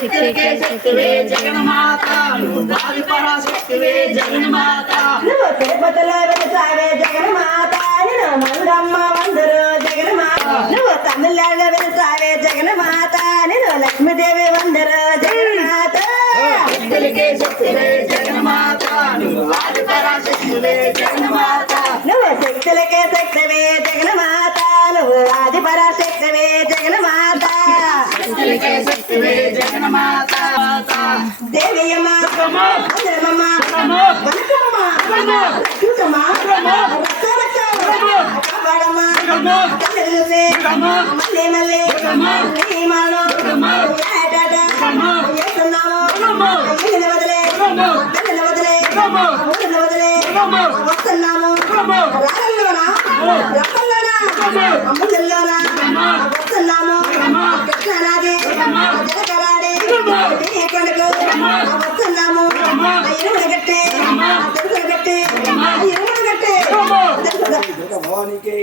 శక్తికే శక్తివే జగన్మాత నువ్వు ఆది పరాశక్తివే జగన్మాత నువ్వు తిరుపతిలో వెలిసావే జగన్మాత నేను మంగమ్మ వందరు జగన్మాత నువ్వు తమిళనాడులో వెలిసావే జగన్మాత నేను లక్ష్మీదేవి వందరు జగన్మాత శక్తికే శక్తివే జగన్మాత నువ్వు ఆది పరాశక్తివే జగన్మాత నువ్వు శక్తులకే శక్తివే జగన్మాత నువ్వు ఆది పరాశక్తివే జగన్మాత శక్తికే శక్తివే జగన్మాత దేవియమ్మ అందరమ్మ వనకమ్మ చూసమ్మ కాపాడమ్మ తల్లి మళ్ళీ మళ్ళీ నీ మాను వేస్తున్నాము ఇల్లు వదిలే తల్లిని వదిలే ఊరిని వదిలే వస్తున్నాము రాళ్ళలోనా రప్పల్లోనా అమ్ముల్లోనా వస్తున్నాము కృష్ణనాది జలకరాడి నీ కొడుకు వస్తున్నాము ఇరుముడు గట్టి తెలుసులు గట్టి ఇరుముడు గట్టి తెలుసు భవానికి